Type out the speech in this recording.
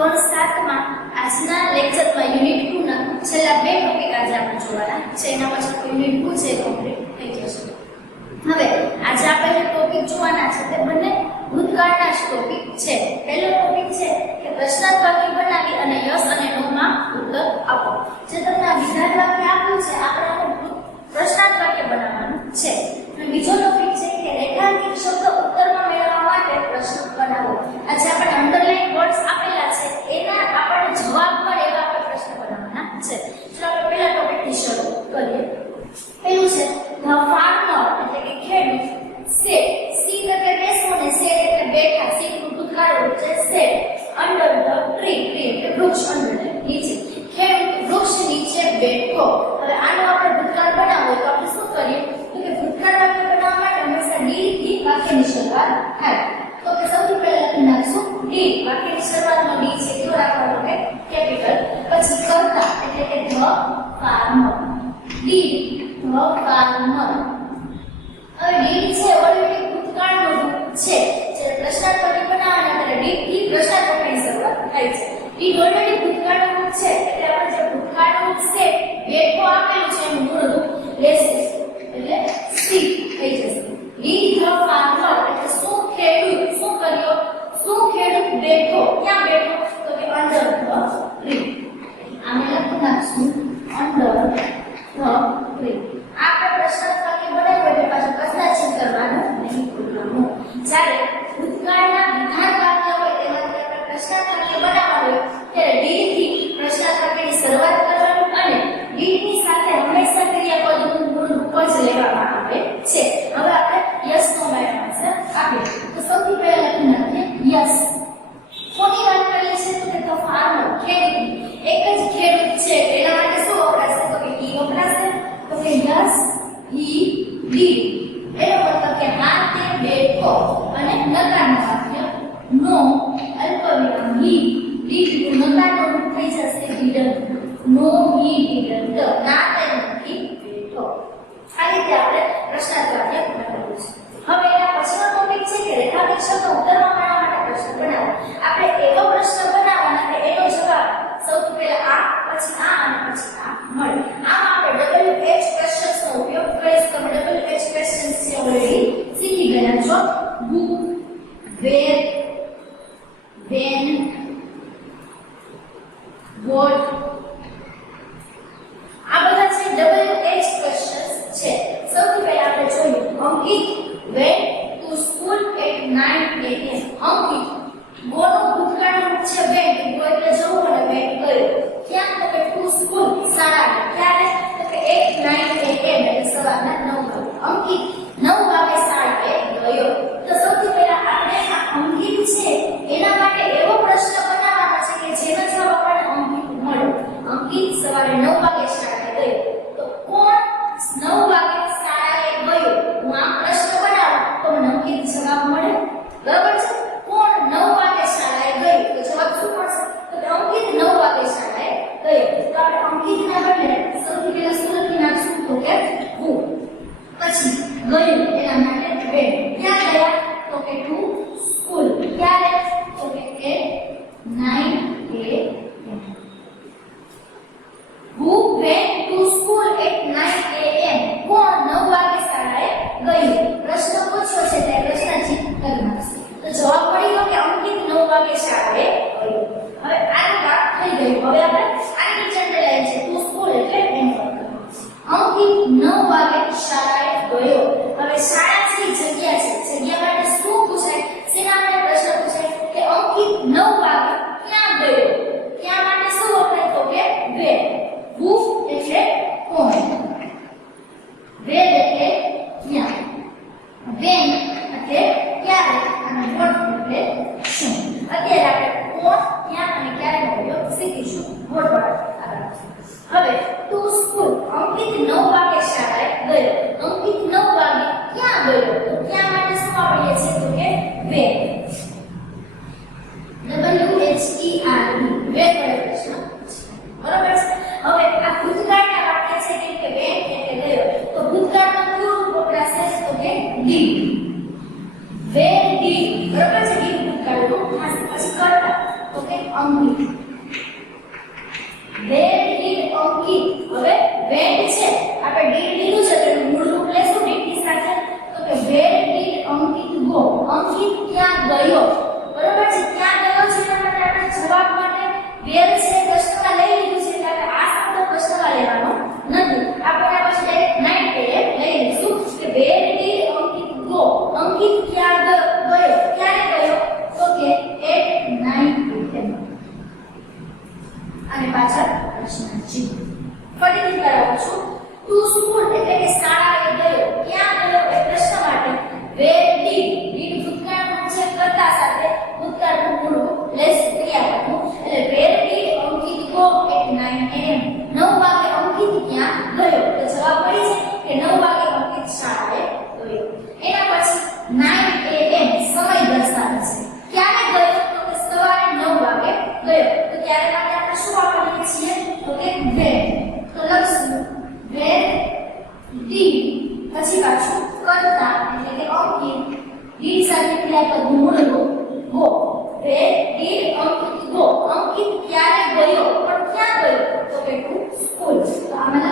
ધોરણ 7 માં આજના લેક્ચરમાં યુનિટ 2 ના છેલ્લા બે ટોપિક આજે આપણે જોવાના છે. એના પછી યુનિટ 2 છે કમ્પ્લીટ થઈ જશે. હવે આજે આપણે જે ટોપિક જોવાના છે તે બંને ભૂતકાળના જ ટોપિક છે. પહેલો ટોપિક છે કે પ્રશ્નાર્થ વાક્ય બનાવી અને યસ અને નો માં ઉત્તર આપો. જે તમને આ વિધાન વાક્ય આપ્યું છે આપણે પ્રશ્નાર્થ વાક્ય બનાવવાનું છે. અને બીજો ટોપિક છે કે રેખાંકિત શબ્દ ઉત્તરમાં મેળવવા માટે પ્રશ્ન બનાવો. આજે આપણે અંડરલાઈન વર્ડ્સ આપેલા છે એના આપણને જવાબ મળે એવા આપણે પ્રશ્ન બનાવવાના છે. ચલો આપણે પહેલા ટોપિકથી શરૂ કરીએ. પેલું છે ધ ફાર્મર એટલે કે ખેડૂત સેટ સી એટલે બેસવું ને સેટ એટલે બેઠા. સી નું ભૂતકાળ રૂપ છે set under the tree. Tree એટલે વૃક્ષ, અંડર એટલે નીચે. ખેડૂત વૃક્ષ નીચે બેઠો. હવે આનો આપણે ભૂતકાળ બનાવવો તો આપણે શું કરીએ તો કે ભૂતકાળ વાક્ય બનાવવા માટે હંમેશા ડી થી વાક્યની શરૂઆત થાય. તો કે સૌથી પહેલા લખી નાખશું ડી. વાક્યની શરૂઆતમાં ડી છે કયો રાખવાનો કે કેપિટલ. પછી કર્તા એટલે કે the farmer. D the farmer. હવે ડી છે ઓલરેડી ભૂતકાળનું રૂપ છે. જે પ્રશ્નાર્થ વાક્ય બનાવવાના ત્યારે ડી થી પ્રશ્નાર્થ વાક્યની શરૂઆત થાય છે. ડી ઓલરેડી ભૂતકાળનું રૂપ છે એટલે આપણે જે ભૂતકાળનું રૂપ છે બેઠો આપેલું છે એનું મૂળ રૂપ લેશું એટલે સી થઈ જશે. ડી ધ ફાર્મર એટલે શું ખેડૂત શું કર્યો શું ખેડૂત બેઠો. ક્યાં બેઠો તો કે અંડર ધ ટ્રી. આને લખી નાખશું અંડર ધ ટ્રી. આપણે પ્રશ્નાર્થ વાક્ય બનાવ્યું એટલે પાછું પ્રશ્નાર્થ કરવાનું નહીં ભૂલવાનું. જ્યારે ભૂતકાળના વિધાન વાક્ય હોય તેમાંથી આપણે પ્રશ્નાર્થ વાક્ય બનાવવાનું હોય ત્યારે ડી થી પ્રશ્નાર્થ વાક્યની શરૂઆત કરવાની અને ડી ની સાથે હંમેશા ક્રિયાપદનું મૂળ રૂપ જ લેવામાં આવે છે. હવે આપણે યસ નો મેથડ આન્સર આપીએ તો સૌથી પહેલા લખી નાખીએ યસ. કોની વાત કરીએ છીએ તો કે ધ ફાર્મર ખેડૂત. એક જ ખેડૂત છે એના માટે શું વપરાશે તો કે ઈ વપરાશે. તો કે યસ ઈ ડી એનો મતલબ કે હા તે બેઠો. અને નકારનું વાક્ય નો અલ્પવિરામ હી ડીડ નકારનું રૂપ થઈ જશે ડીડન્ટ. No he didn't. ના તે નથી બેઠો. આ રીતે આપણે પ્રશ્નાર્થ વાક્ય બનાવ્યું છે. હવે એના પછીનો ટોપિક છે કે રેખાંકિત શબ્દ ઉત્તરમાં મેળવવા માટે પ્રશ્ન બનાવો. આપણે એવો પ્રશ્ન બનાવવાના કે એનો જવાબ સૌથી પહેલા આ પછી આ અને પછી આ મળે. આમાં આપણે WH ક્વેશ્ચન્સ નો ઉપયોગ કરીશું. તમે WH ક્વેશ્ચન્સ છે ઓલરેડી શીખી ગયા છો. who, where, when, what. આ બધા છે WH ક્વેશ્ચન્સ છે. સૌથી પહેલા આપણે જોઈએ અંકિત went to school at 9 am. અંકિત ગોનો ભૂતકાળનું રૂપ છે went. ગો એટલે જવું અને went ગયો. ક્યાં તો કે to school શાળાએ. ક્યારે તો કે at 9 am એટલે સવારના 9 વાગે. અંકિત 9 વાગે શાળાએ ગયો. તો સૌથી પહેલા આપણે આ અંકિત છે એના માટે એવો પ્રશ્ન બનાવવાનો છે કે જેનો જવાબ આપણને અંકિત મળે. અંકિત સવારે 9 વાગે શાળાએ ગયો. તો કોણ 9 વાગે શાળાએ ગયો? હું આ પ્રશ્ન બનાવું તો મને અંકિત જવાબ મળે. બરાબર છે? કોણ 9 વાગે શાળાએ ગયો? તો જવાબ શું મળશે? તો કે અંકિત 9 વાગે શાળાએ ગયો. તો આપણે અંકિતના બદલે સૌથી પહેલા શું લખી નાખશું તો કે who. પછી ગયો એના માટે went. ક્યાં ગયા તો કે to school. ક્યારે તો કે at 9 am. who went to school at 9 am. કોણ 9 વાગે શાળાએ ગયું? પ્રશ્ન પૂછ્યો છે તે પ્રશ્ન ચિહ્ન કરી નાખશું. તો જવાબ મળી ગયો કે અંકિત 9 વાગે શાળાએ ગયો. હવે આની વાત થઈ ગઈ. હવે આપણે આની નીચે અંડરલાઈન છે to school એટલે એમ કરવાનું. અંકિત 9 વાગે શાળાએ ગયો. હવે શાળા છે જગ્યા છે. જગ્યા માટે શું પૂછાય? શેના માટે પ્રશ્ન પૂછાય કે અંકિત 9 વાગે ક્યાં ગયો? ક્યાં માટે શું વપરાય તો કે where. who એટલે કોણ. where એટલે ક્યાં. when એટલે ક્યારે અને what એટલે શું. અત્યારે આપણે કોણ ક્યાં અને ક્યારે નો ઉપયોગ શીખીશું. what આગળ. હવે to school અંકિત 9 વાગે શાળાએ ગયો. અંકિત 9 વાગે ક્યાં ગયો? તો ક્યાં માટે શું વાપરીએ છીએ તો કે where. WHERE where પ્રશ્ન. બરાબર છે? હવે આ ભૂતકાળના વાક્ય છે કેમ કે went એટલે ગયો. તો ભૂતકાળમાં કયું રૂપ વપરાશે તો કે did. where did. બરાબર છે? did ભૂતકાળનું. પછી કરતા તો કે અંકિત. Where did અંકિત? હવે went છે, આપણે did લીધું છે તો મૂળ રૂપ લેશું did ની સાથે. તો કે where did અંકિત go? અંકિત ક્યાં ગયો? બરોબર છે, ક્યાં ગયો છે એના માટે આપણે જવાબ માટે where છે પ્રશ્નમાં લઈ લીધું છે એટલે આપણે આ શબ્દ પ્રશ્નમાં લેવાનો નથી. આપણે આ પછી ડાયરેક્ટ 9 લઈ લઈશું કે where did અંકિત go? અંકિત ક્યાં ગયો? ક્યારે ગયો? તો કે at 9 am. અને પાછળ પ્રશ્ન છે. ફરીથી કરાવું છું. ટુ સ્કૂલ એટલે કે શાળાએ ગયો. ક્યાં ગયો એ પ્રશ્ન માટે where did ભૂતકાળનું છે કરતા સાથે ભૂતકાળનું મૂળ લેશું ક્રિયાપદનું. એટલે where did Ankit go at 9 am? 9 વાગે અંકિત ક્યાં ગયો? તો જવાબ મળી છે કે 9 વાગે અંકિત શાળાએ ગયો. એના પછી 9 am સમય દર્શાવે છે. ક્યારે ગયો? તો કે સવારે 9 વાગે ગયો. તો ક્યારે માટે આપણે શું વાપરીએ છીએ? તો કે when. તો લખશું when did પછી પાછું કરતા એટલે કે અંકિત did સાથે ક્રિયાપદ મૂળ રૂપ go. when did Ankit go? અંકિત ક્યારે ગયો? પણ ક્યાં ગયો? તો કે to school. તો આમાં